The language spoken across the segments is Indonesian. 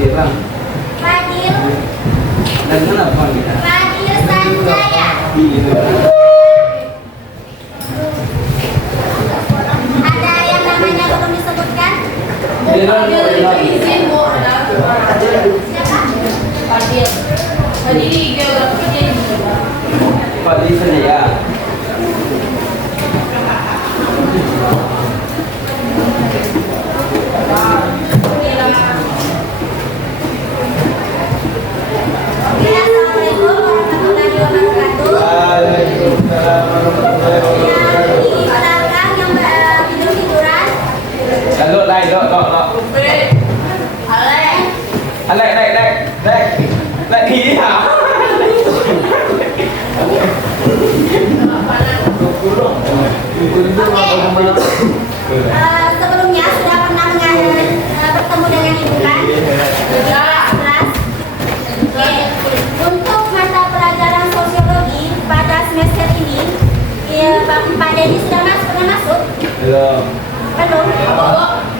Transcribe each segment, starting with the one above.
Bilang. Fadil. Dan kenapa kita? Fadil Sanjaya. Iya. Ada yang namanya belum disebutkan? Izin mau ada. Siapa? Fadil. Tadi di geografi dia di Fadil Sanjaya. Oke, assalamualaikum warahmatullahi wabarakatuh. Waalaikumsalam warahmatullahi Yang wabarakatuh. di belakang yang tidur-tiduran. Dok. Ale. Lek iya. Sebelumnya sudah pernah bertemu dengan ibu kan? Kelas. Oke. Untuk mata pelajaran sosiologi pada semester ini, Pak Denny sudah pernah masuk? Belum. Belum.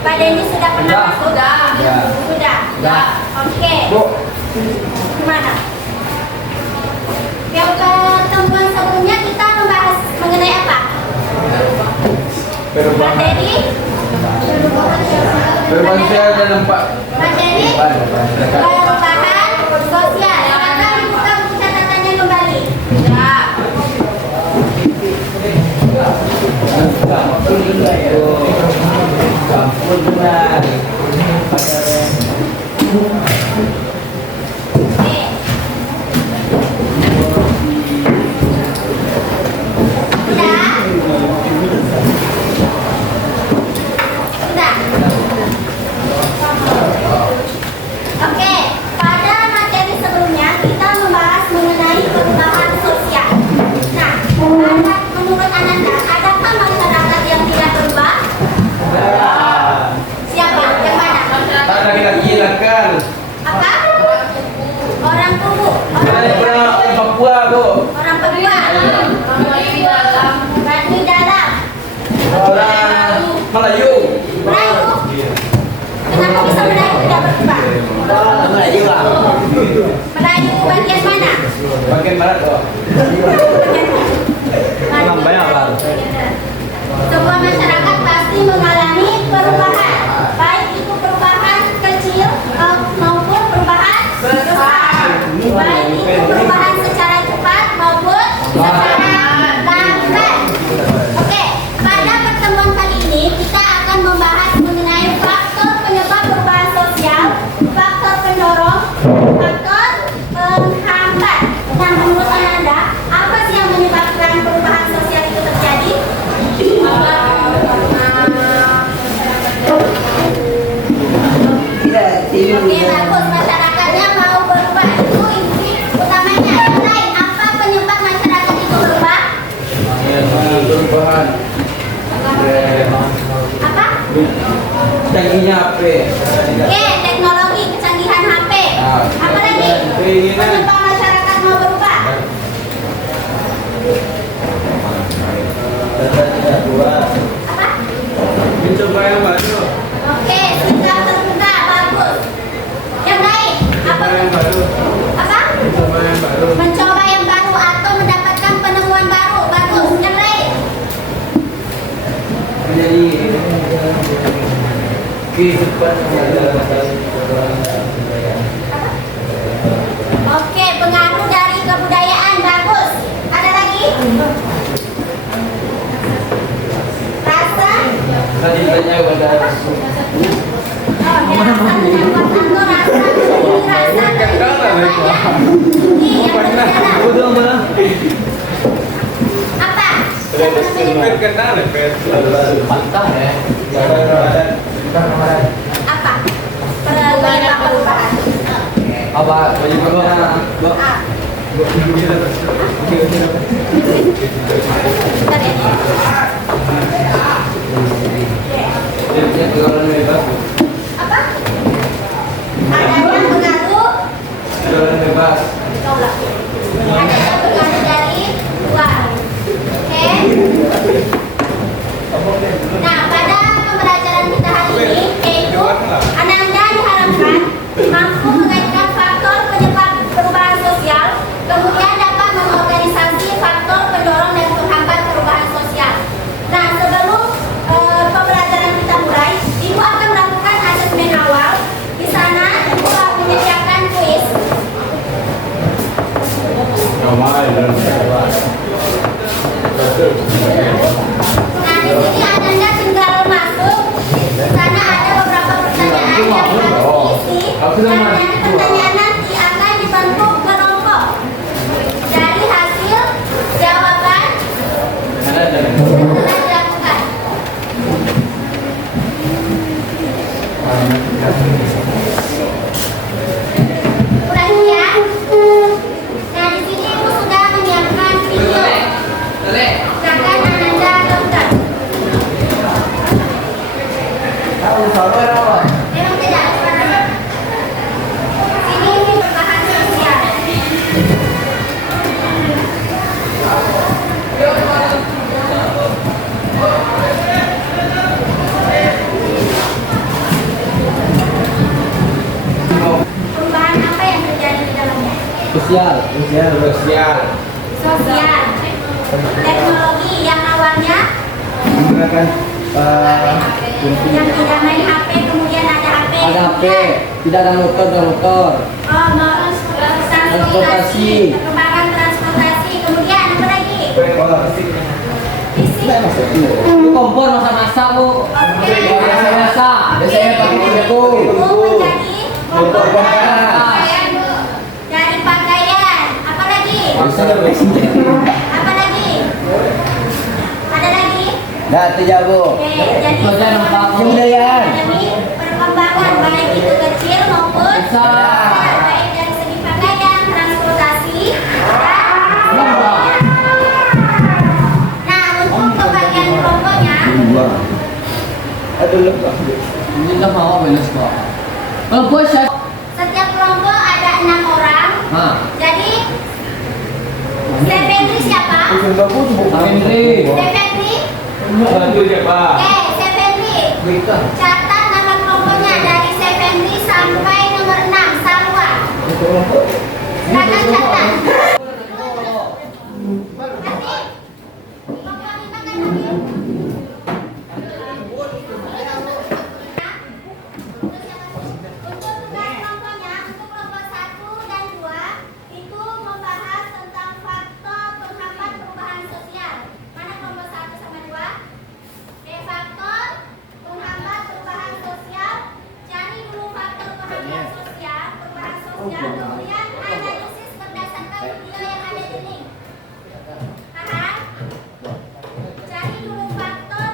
Pak Denny sudah pernah Sudah. masuk? Ya. Sudah. Ya. Oke. Bu. Gimana? Yang pertemuan sebelumnya kita membahas mengenai apa? Pak Perubahan. Denny? Perubahan sosial dalam Pak. Pak Denny? Perubahan sosial. Apakah dibuka buku catatannya kembali? Ya. Oke. Sudah? Sudah? Oke, pada materi sebelumnya kita membahas mengenai perubahan sosial. Nah, menurut Ananda, adakah masyarakat yang tidak berubah? Siapa? Yang mana? Tak ada kita gila kan. Apa? Orang Kubu. Orang Papua tuh. Orang Papua. Di dalam. Di dalam. Orang Melayu. Melayu. Kenapa bisa Melayu tidak berubah? Melayu lah. Melayu bagian mana? Bagian barat kok. Bagian banyak, Bang. Sebuah masyarakat pasti mengalami perubahan, baik itu perubahan kecil maupun perubahan besar, baik itu perubahan secara cepat maupun secara lambat. Oke, pada pertemuan kali ini kita akan membahas mengenai faktor penyebab perubahan sosial, faktor pendorong, faktor penghambat. Nah, menurut Ananda, apa sih yang menyebabkan perubahan sosial itu terjadi? Oke, bagus. Masyarakatnya mau berubah. Itu inti utamanya. Yang lain, apa penyebab masyarakat itu berubah? Perubahan. Apa? Canggihnya HP. Oke, teknologi, kecanggihan HP. Apa lagi? Penyebab masyarakat mau berubah? Apa? Mencoba yang baru. Oke, sikap terbuka, bagus. Yang lain, apa? Apa? Mencoba yang baru. Mencoba yang baru atau mendapatkan penemuan baru, bagus. Yang lain, Menjadi kehidupan oke, pengaruh dari kebudayaan, bagus. Ada lagi? Rasa? tadi tanya pada Oh, ya, rasa mencampur atau rasa ini yang bergejala. Apa? kenal mantap ya. Apa? Penyebab perubahan. Apa bagaimana? Ah. Bentar ya. Dia jualan bebas. Apa? Adanya pengaruh. Jualan bebas. Adanya pengaruh dari luar. Oke. Nah, pada pembelajaran kita hari ini yaitu Ananda diharapkan mampu Dan dari pertanyaan nanti akan dibentuk kelompok. Dari hasil jawaban Ada. telah dilakukan. Ulangi ya. Nah, di sini Ibu sudah menyiapkan video. Silakan Ananda daftar. Memang tidak sekarang. Sini perubahan sosial. Perubahan apa yang terjadi di dalamnya? Sosial. Sosial. Teknologi yang awalnya Menggunakan yang tidak main HP, kemudian ada HP. tidak ada motor. Oh, mau transportasi, perkembangan transportasi, kemudian apa lagi? Fisik. Kompor masak-masak bu. Oke. Masak. Biasanya pakai Itu menjadi Kompor bakar. dari pakaian. Apa lagi? Apa lagi? Ada lagi? Oke, jadi Kebudayaan. jadi perkembangan baik itu kecil maupun besar, baik dari segi pakaian, transportasi, dan nah untuk pembagian kelompoknya Ini dah mau beres kok. Kalau saya. setiap kelompok ada 6 orang. Jadi Stephen siapa? Henry. Stephen Bantu ya Pak. Stephen catat nama kelompoknya dari Stephen sampai nomor 6 Salwa. Silakan catat. Asik. Kelompok 5 kan tadi? Untuk tugas kelompoknya, untuk kelompok 1 dan 2 itu membahas tentang faktor penghambat perubahan sosial. Mana kelompok 1 sama 2? Faktor penghambat perubahan sosial. Cari dulu faktor penghambat sosial, perubahan sosial, kemudian analisis berdasarkan video yang ada di link. Paham? Cari dulu faktor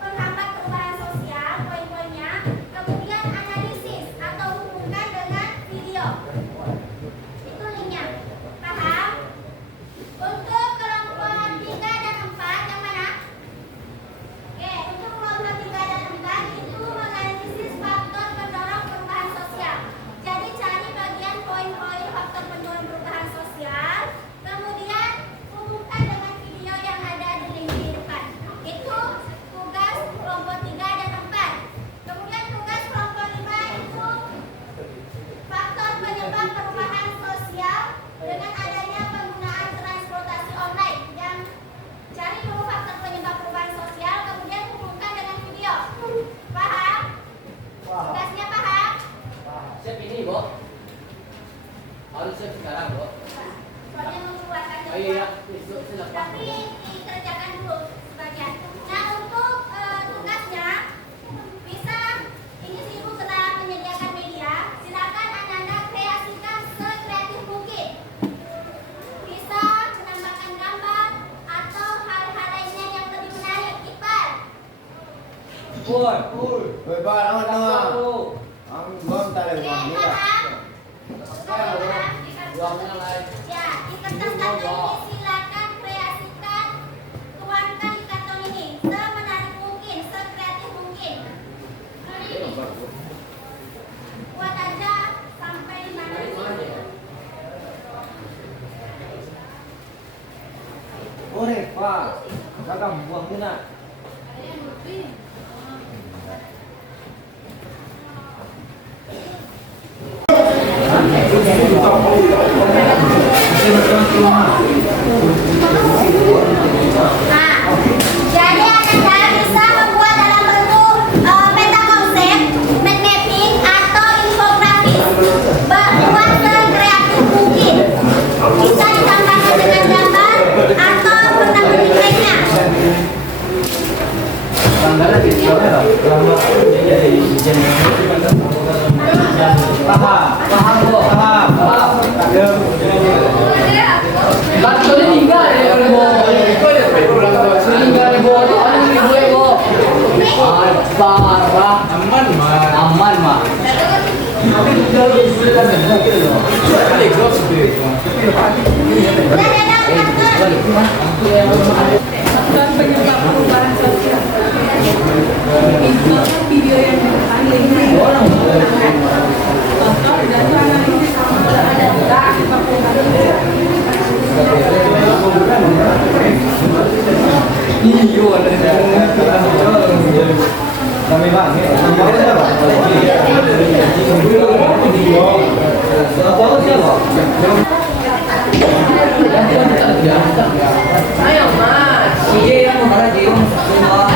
penghambat perubahan sosial, poin-poinnya, kemudian analisis atau hubungkan dengan video. Itu linknya. Paham? Untuk kelompok 3 dan 4 yang mana? Oke, untuk kelompok 3 dan 4 itu menganalisis faktor pendorong perubahan sosial. Jadi cari bagian poin-poin faktor pendorong perubahan sosial, kemudian hubungkan dengan video yang ada di link di depan. Itu tugas kelompok 3 dan 4. Kemudian tugas kelompok 5 itu faktor penyebab perubahan sosial dengan adanya penggunaan transportasi online. Yang cari dulu faktor penyebab perubahan sosial, kemudian hubungkan dengan video. Paham? Tugasnya paham? Siap ini, Bu. Harus siap sekarang, Bu. Soalnya membuatkan Oh iya, besok silakan. tapi dikerjakan dulu sebagian. Nah, untuk tugasnya bisa ini sih Ibu telah menyediakan media. Silakan Ananda kreasikan sekreatif mungkin. Bisa menambahkan gambar atau hal-hal lainnya yang lebih menarik. Iqbal. Oke, paham? Sudah paham? Ya, di kertas karton ini silakan kreasikan, tuangkan di karton ini semenarik mungkin, sekreatif mungkin. Buat aja sampai mana sih? Pak. Kakak buang guna. Nah, jadi Anda bisa membuat dalam bentuk peta konsep, mind mapping, atau infografis. Buat sekreatif mungkin. Bisa ditambahkan dengan gambar atau bentuk lainnya. Dan penyebab perubahan sosial. Itu video yang paling contoh data analisis ada akibat Ayo mas, yang mau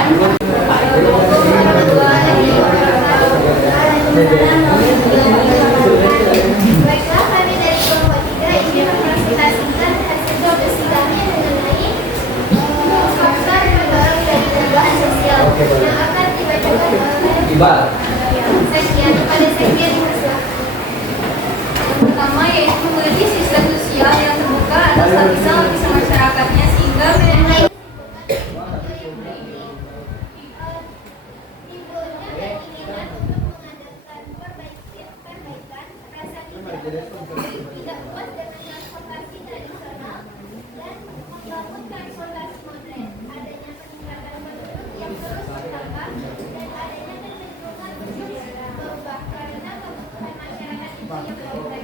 Baiklah, kami dari kelompok 3 ingin mempresentasikan hasil investigasi mengenai faktor pendorong dari perubahan sosial yang akan dibacakan oleh sekian pada sekian dipersilakan. Yang pertama yaitu menjadi sistem sosial yang terbuka atas lapisan-lapisan masyarakatnya sehingga Timbulnya keinginan untuk mengadakan perbaikan rasa tidak puas dengan transportasi tradisional dan membangun transportasi modern, adanya peningkatan penduduk yang terus bertambah dan adanya kecenderungan berubah karena kebutuhan masyarakat itu yang berubah.